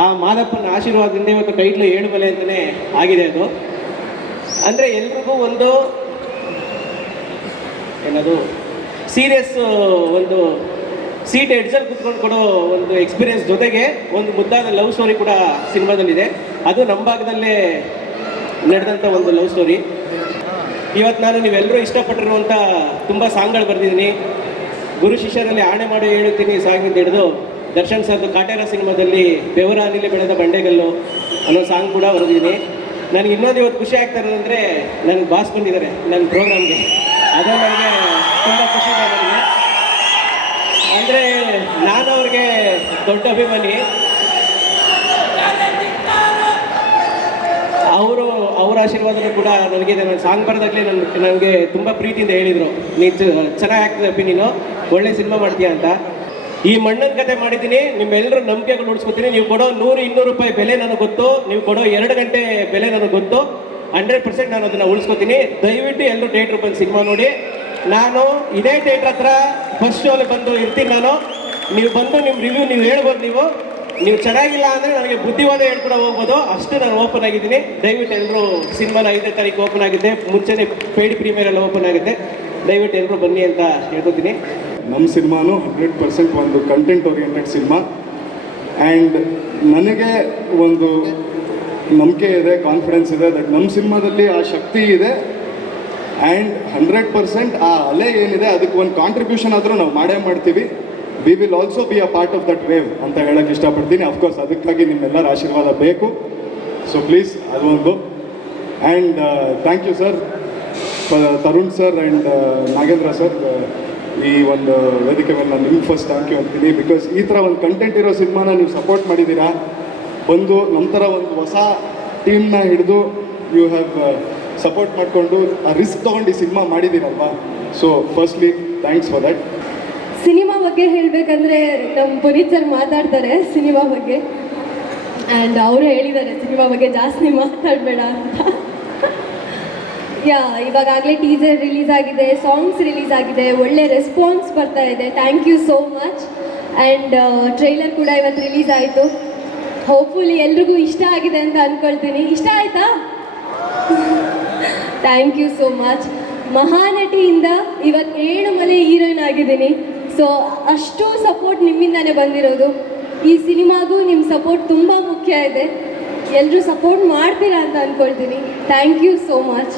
ಆ ಮಾದಪ್ಪನ ಆಶೀರ್ವಾದದಿಂದ ಇವತ್ತು ಟೈಟ್ಲು ಏಳು ಬೆಲೆ ಅಂತಲೇ ಆಗಿದೆ ಅದು. ಅಂದರೆ ಎಲ್ರಿಗೂ ಒಂದು ಏನದು ಸೀರಿಯಸ್ ಒಂದು ಸೀಟ್ ಎಡ್ಸಲ್ಲಿ ಕುತ್ಕೊಂಡು ಕೊಡೋ ಒಂದು ಎಕ್ಸ್ಪೀರಿಯನ್ಸ್ ಜೊತೆಗೆ ಒಂದು ಮುದ್ದಾದ ಲವ್ ಸ್ಟೋರಿ ಕೂಡ ಸಿನಿಮಾದಲ್ಲಿದೆ. ಅದು ನಮ್ಮ ಭಾಗದಲ್ಲೇ ನಡೆದಂಥ ಒಂದು ಲವ್ ಸ್ಟೋರಿ ಇವತ್ತು ನಾನು ನೀವೆಲ್ಲರೂ ಇಷ್ಟಪಟ್ಟಿರುವಂಥ ತುಂಬ ಸಾಂಗ್ಗಳು ಬರೆದಿದ್ದೀನಿ. ಗುರು ಶಿಷ್ಯರಲ್ಲಿ ಆಣೆ ಮಾಡಿ ಹೇಳುತ್ತೀನಿ ಸಾಂಗಿಂದ ಹಿಡಿದು ದರ್ಶನ್ ಸರ್ ಕಾಟೇರ ಸಿನಿಮಾದಲ್ಲಿ ಬೆವರ ಅನಿಲೆ ಬೆಳೆದ ಬಂಡೆಗಲ್ಲು ಅನ್ನೋ ಸಾಂಗ್ ಕೂಡ ಬರೆದಿದ್ದೀನಿ. ನನಗೆ ಇನ್ನೊಂದು ಇವತ್ತು ಖುಷಿ ಆಗ್ತಾ ಇರೋದಂದರೆ ನನಗೆ ಬಾಸ್ ಬಂದಿದ್ದಾರೆ ನನ್ನ ಪ್ರೋಗ್ರಾಮ್ಗೆ ಅದು ನನಗೆ ತುಂಬ ಖುಷಿ ಇದೆ ನನಗೆ. ಅಂದರೆ ನಾನು ಅವ್ರಿಗೆ ದೊಡ್ಡ ಅಭಿಮಾನಿ. ಅವರು ಅವರ ಆಶೀರ್ವಾದನೂ ಕೂಡ ನನಗಿದೆ. ನನ್ನ ಸಾಂಗ್ ಬರೋದಾಗಲೇ ನನ್ ನನಗೆ ತುಂಬ ಪ್ರೀತಿಯಿಂದ ಹೇಳಿದರು. ನೀನು ಚೆನ್ನಾಗಿ ಆಗ್ತದೆ ನೀನು ಒಳ್ಳೆ ಸಿನಿಮಾ ಮಾಡ್ತೀಯ ಅಂತ. ಈ ಮಣ್ಣನ ಕತೆ ಮಾಡಿದ್ದೀನಿ ನಿಮ್ಮೆಲ್ಲರೂ ನಂಬಿಕೆಗಳು ಉಳಿಸ್ಕೊತೀನಿ. ನೀವು ಕೊಡೋ ನೂರು, ಇನ್ನೂರು ರೂಪಾಯಿ ಬೆಲೆ ನನಗೆ ಗೊತ್ತು. ನೀವು ಕೊಡೋ ಎರಡು ಗಂಟೆ ಬೆಲೆ ನನಗೆ ಗೊತ್ತು. ಹಂಡ್ರೆಡ್ ಪರ್ಸೆಂಟ್ ನಾನು ಅದನ್ನು ಉಳಿಸ್ಕೊತೀನಿ. ದಯವಿಟ್ಟು ಎಲ್ಲರೂ ಥಿಯೇಟ್ರ್ ಬಂದು ಸಿನಿಮಾ ನೋಡಿ. ನಾನು ಇದೇ ಥಿಯೇಟ್ರ್ ಹತ್ರ ಫಸ್ಟ್ ಶೋಲಿ ಬಂದು ಇರ್ತೀನಿ ನಾನು. ನೀವು ಬಂದು ನಿಮ್ಮ ರಿವ್ಯೂ ನೀವು ಹೇಳ್ಬೋದು ನೀವು. ನೀವು ಚೆನ್ನಾಗಿಲ್ಲ ಅಂದರೆ ನನಗೆ ಬುದ್ಧಿವಾದ ಹೇಳ್ಕೊಡ ಹೋಗ್ಬೋದು. ಅಷ್ಟು ನಾನು ಓಪನ್ ಆಗಿದ್ದೀನಿ. ದಯವಿಟ್ಟು ಎಲ್ಲರೂ ಸಿನಿಮಾನ ಐದನೇ ತಾರೀಕು ಓಪನ್ ಆಗಿದೆ ಮುಂಚೆನೇ ಪ್ರೀಮಿಯರ್ ಎಲ್ಲ ಓಪನ್ ಆಗುತ್ತೆ. ದಯವಿಟ್ಟು ಎಲ್ಲರೂ ಬನ್ನಿ ಅಂತ ಹೇಳ್ಕೊತೀನಿ. ನಮ್ಮ ಸಿನಿಮಾನು ಹಂಡ್ರೆಡ್ ಪರ್ಸೆಂಟ್ ಒಂದು ಕಂಟೆಂಟ್ ಓರಿಯೆಂಟೆಡ್ ಸಿನಿಮಾ. ಆ್ಯಂಡ್ ನನಗೆ ಒಂದು ನಂಬಿಕೆ ಇದೆ ಕಾನ್ಫಿಡೆನ್ಸ್ ಇದೆ ದಟ್ ನಮ್ಮ ಸಿನಿಮಾದಲ್ಲಿ ಆ ಶಕ್ತಿ ಇದೆ. ಆ್ಯಂಡ್ ಹಂಡ್ರೆಡ್ ಪರ್ಸೆಂಟ್ ಆ ಅಲೆ ಏನಿದೆ, ಅದಕ್ಕೆ ಒಂದು ಕಾಂಟ್ರಿಬ್ಯೂಷನ್ ಆದರೂ ನಾವು ಮಾಡೇ ಮಾಡ್ತೀವಿ. We will also be a part of that wave ಅಂತ ಹೇಳೋಕ್ಕೆ ಇಷ್ಟಪಡ್ತೀನಿ. ಅಫ್ಕೋರ್ಸ್ ಅದಕ್ಕಾಗಿ ನಿಮ್ಮೆಲ್ಲರ ಆಶೀರ್ವಾದ ಬೇಕು. ಸೊ ಪ್ಲೀಸ್ ಅದೊಂದು and thank you sir Tarun sir and Nagendra sir ಈ ಒಂದು ವೇದಿಕೆ ಮೇಲೆ ನಾನು ನಿಮ್ಗೆ ಫಸ್ಟ್ ಯು ಅಂತೀನಿ ಬಿಕಾಸ್ ಈ ಥರ ಒಂದು ಕಂಟೆಂಟ್ ಇರೋ ಸಿನಿಮಾನ ನೀವು ಸಪೋರ್ಟ್ ಮಾಡಿದ್ದೀರಾ? ಬಂದು ನಮ್ಮ ಒಂದು ಹೊಸ ಟೀಮ್ನ ಹಿಡಿದು ಯು ಹ್ಯಾವ್ ಸಪೋರ್ಟ್ ಮಾಡಿಕೊಂಡು ಆ ರಿಸ್ಕ್ ತೊಗೊಂಡು ಈ cinema ಮಾಡಿದ್ದೀರಲ್ವಾ? So firstly thanks for that cinema ಬಗ್ಗೆ ಹೇಳಬೇಕಂದ್ರೆ ನಮ್ಮ ಪುನೀತ್ ಸರ್ ಮಾತಾಡ್ತಾರೆ ಸಿನಿಮಾ ಬಗ್ಗೆ. ಆ್ಯಂಡ್ ಅವರು ಹೇಳಿದ್ದಾರೆ, ಸಿನಿಮಾ ಬಗ್ಗೆ ಜಾಸ್ತಿ ಮಾತಾಡಬೇಡ ಅಂತ. ಯಾ ಇವಾಗಲೇ ಟೀಸರ್ ರಿಲೀಸ್ ಆಗಿದೆ ಸಾಂಗ್ಸ್ ರಿಲೀಸ್ ಆಗಿದೆ, ಒಳ್ಳೆ ರೆಸ್ಪಾನ್ಸ್ ಬರ್ತಾ ಇದೆ. Thank you so much and trailer ಕೂಡ ಇವತ್ತು ರಿಲೀಸ್ ಆಯಿತು. ಹೋಪ್ಫುಲಿ ಎಲ್ರಿಗೂ ಇಷ್ಟ ಆಗಿದೆ ಅಂತ ಅಂದ್ಕೊಳ್ತೀನಿ ಇಷ್ಟ ಆಯ್ತಾ? ಥ್ಯಾಂಕ್ ಯು ಸೋ ಮಚ್ ಮಹಾನಟಿಯಿಂದ ಇವತ್ತು ಏಳು ಮನೆ ಹೀರೋಯಿನ್ ಆಗಿದ್ದೀನಿ. ಸೊ ಅಷ್ಟು ಸಪೋರ್ಟ್ ನಿಮ್ಮಿಂದಾನೇ ಬಂದಿರೋದು. ಈ ಸಿನಿಮಾಗೂ ನಿಮ್ಮ ಸಪೋರ್ಟ್ ತುಂಬ ಮುಖ್ಯ ಇದೆ. ಎಲ್ಲರೂ ಸಪೋರ್ಟ್ ಮಾಡ್ತೀರಾ ಅಂತ ಅಂದ್ಕೊಳ್ತೀನಿ ಥ್ಯಾಂಕ್ ಯು ಸೋ ಮಚ್